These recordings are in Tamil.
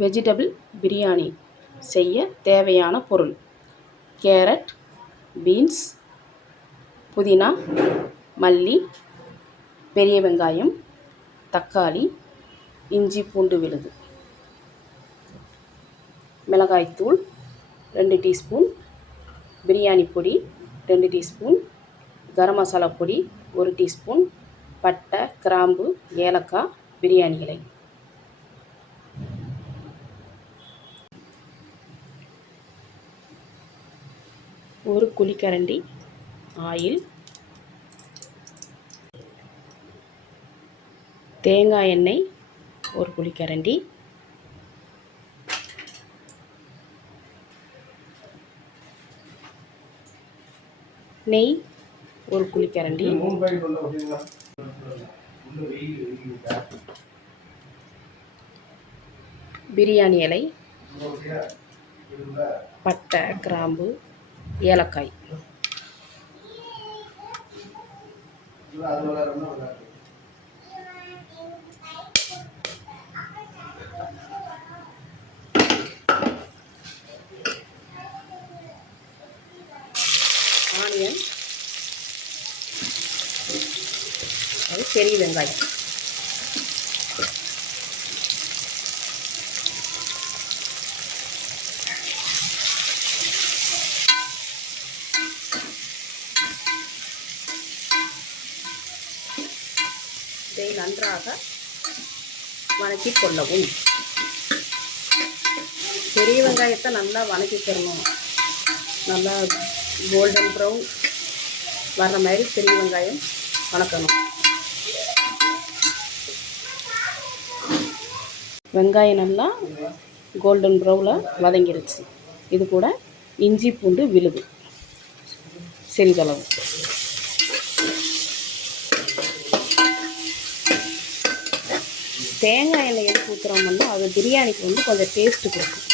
வெஜிடபிள் பிரியாணி செய்ய தேவையான பொருள்: கேரட், பீன்ஸ், புதினா, மல்லி, பெரிய வெங்காயம், தக்காளி, இஞ்சி பூண்டு விழுது. மிளகாய்த்தூள் 2 டீஸ்பூன், பிரியாணி பொடி 2 டீஸ்பூன், கரம் மசாலா பொடி 1 டீஸ்பூன், பட்டை, கிராம்பு, ஏலக்காய், பிரியாணி இலை. ஒரு குழிக்கரண்டி ஆயில், தேங்காய் எண்ணெய் 1 குழிக்கரண்டி, நெய் 1 குழிக்கரண்டி, பிரியாணி இலை, பட்டை, கிராம்பு, ஏலக்காய். ஆனியன், அது பெரிய வெங்காயம். இதை நன்றாக வதக்கிக் கொள்ளவும். பெரிய வெங்காயத்தை நல்லா வதக்கிக்கிறணும். நல்லா கோல்டன் ப்ரௌன் வர்ற மாதிரி பெரிய வெங்காயம் வதக்கணும். வெங்காயம் நல்லா கோல்டன் ப்ரௌனில் வதங்கிருச்சு. இது கூட இஞ்சி பூண்டு விழுது சிறிதளவு. தேங்காய் எண்ணெய் எதுக்கு ஊற்றுறோம்னா அது பிரியாணிக்கு கொஞ்சம் டேஸ்ட்டு கொடுக்கும்.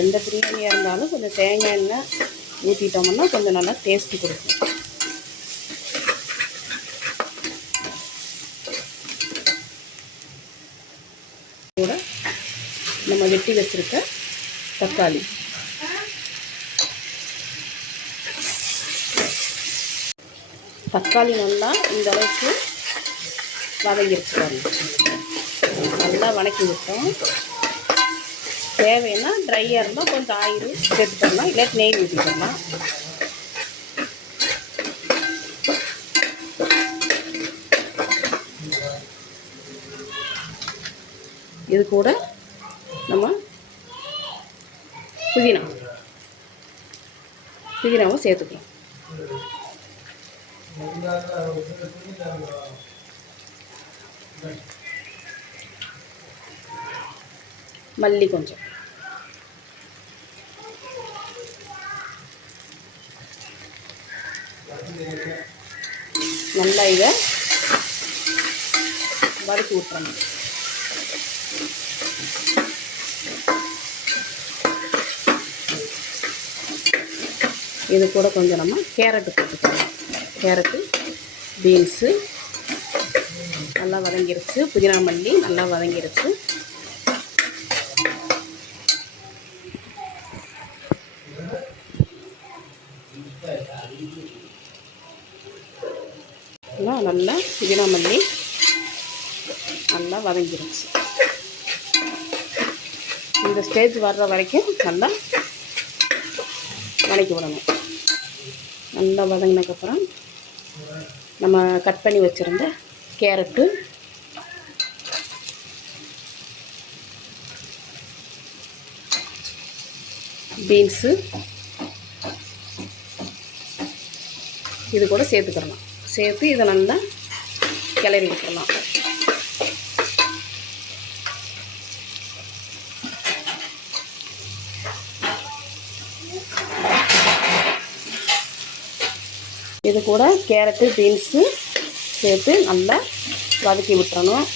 எந்த பிரியாணியாக இருந்தாலும் கொஞ்சம் தேங்காய் எண்ணெய் ஊற்றிட்டோம்னா கொஞ்சம் நல்லா டேஸ்ட்டு கொடுக்கும். கூட நம்ம வெட்டி வச்சுருக்க தக்காளி, தக்காளி நல்லா இந்த அளவுக்கு வதங்கிருச்சு பாருங்க. நல்லா வதக்கி விட்டோம். தேவைன்னா ட்ரையாக இருந்தால் கொஞ்சம் ஆயில் சேர்த்துக்கலாம், இல்லாட்டி நெய் ஊற்றிக்கலாம். இது கூட நம்ம புதினாவும் சேர்த்துக்கலாம். மல்லி கொஞ்சம். நல்லா இதை வதக்கி விட்டுறணும். இது கூட கொஞ்சம் நம்ம கேரட்டு போட்டுக்கலாம். கேரட்டு, பீன்ஸு நல்லா வதங்கிருச்சு. புதினா மல்லி நல்லா வதங்கிருச்சு. நல்லா புதினா மல்லி நல்லா வதங்கிருச்சு. இந்த ஸ்டேஜ் வர்ற வரைக்கும் நல்லா வதக்கி விடணும். நல்லா வதங்கினதுக்கப்புறம் நம்ம கட் பண்ணி வச்சுருந்த கேரட்டு, பீன்ஸு இது கூட சேர்த்துக்கிறலாம். சேர்த்து இதை நல்லா கிளறி விட்டுறலாம். இது கூட கேரட்டு, பீன்ஸு சேர்த்து நல்லா வதக்கி விட்டுறணும்.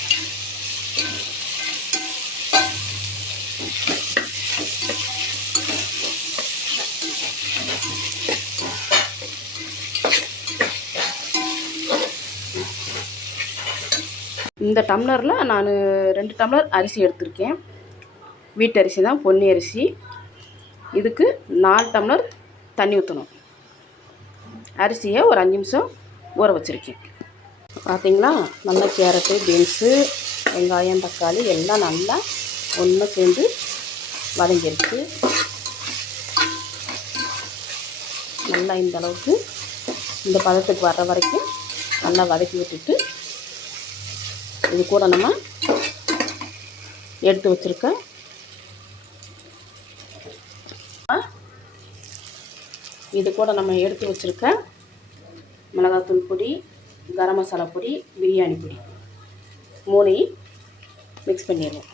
இந்த டம்ளரில் நான் 2 டம்ளர் அரிசி எடுத்திருக்கேன். வீட்டரிசி தான், பொன்னி அரிசி. இதுக்கு 4 டம்ளர் தண்ணி ஊற்றணும். அரிசியை ஒரு 5 நிமிஷம் ஊற வச்சுருக்கேன். பார்த்திங்களா, நல்லா கேரட்டு, பீன்ஸு, வெங்காயம், தக்காளி எல்லாம் நல்லா ஒன்று சேர்ந்து வதங்கிருச்சு. நல்லா இந்த அளவுக்கு இந்த பதத்துக்கு வர்ற வரைக்கும் நல்லா வதக்கி விட்டுட்டு, இது கூட நம்ம எடுத்து வச்சுருக்க மிளகாத்தூள் பொடி, கரம் மசாலா பொடி, பிரியாணி பொடி 3ஐயும் மிக்ஸ் பண்ணிடுவோம்.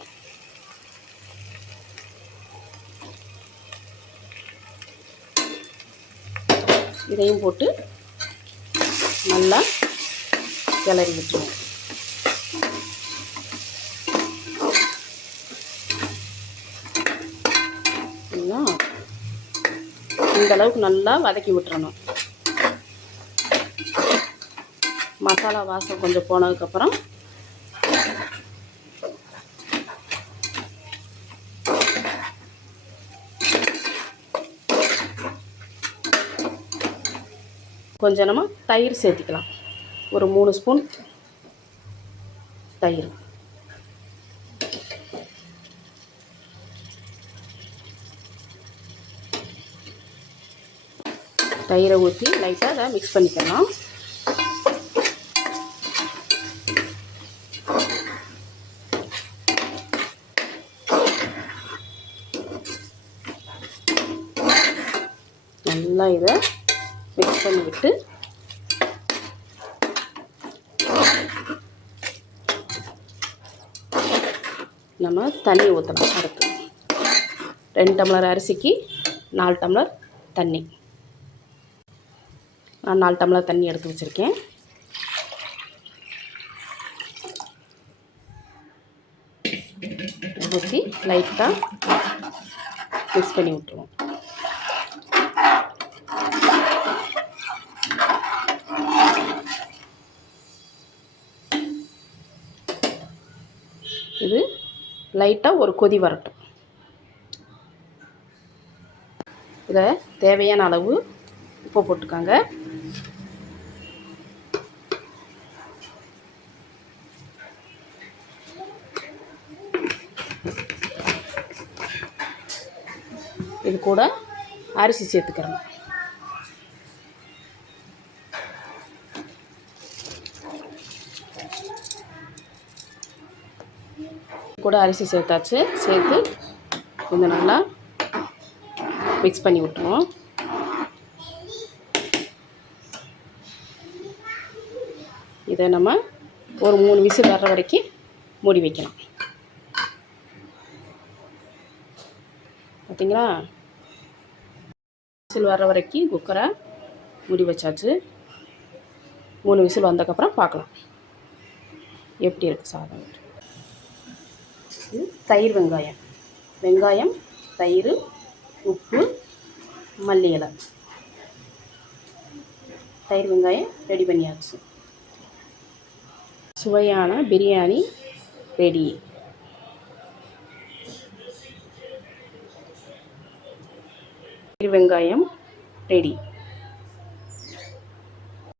இதையும் போட்டு நல்லா கிளறி விட்டுருவோம். இந்த அளவுக்கு நல்லா வதக்கி விட்டுறணும். மசாலா வாசம் கொஞ்சம் போனதுக்கப்புறம் கொஞ்சம் நம்ம தயிர் சேர்த்திக்கலாம். ஒரு 3 ஸ்பூன் தயிர். தயிரை ஊற்றி லைட்டாக அதை மிக்ஸ் பண்ணிக்கலாம். நல்லா இதை மிக்ஸ் பண்ணி விட்டு நம்ம தண்ணி ஊற்றலாம். அடுத்து 2 டம்ளர் அரிசிக்கு 4 டம்ளர் தண்ணி. நான் 4 டம்ளர் தண்ணி எடுத்து வச்சுருக்கேன். ஊற்றி லைட்டாக மிக்ஸ் பண்ணி விட்டுருவோம். இது லைட்டாக ஒரு கொதி வரட்டும். இதை தேவையான அளவு உப்பு போட்டுக்காங்க. இது கூட அரிசி சேர்த்துக்கிறேன். கூட அரிசி சேர்த்தாச்சு. சேர்த்து கொஞ்சம் நல்லா மிக்ஸ் பண்ணி விட்டுருவோம். இதை நம்ம ஒரு 3 விசில் வர்ற வரைக்கும் மூடி வைக்கலாம். பார்த்தீங்களா, விசில் வர்ற வரைக்கும் குக்கரை மூடி வச்சாச்சு. 3 விசில் வந்ததுக்கப்புறம் பார்க்கலாம் எப்படி இருக்குது சாதம். தயிர், வெங்காயம், தயிர், உப்பு, மல்லி இலை. தயிர் வெங்காயம் ரெடி பண்ணியாச்சு. சுவையான பிரியாணி ரெடி. தயிர் வெங்காயம் ரெடி.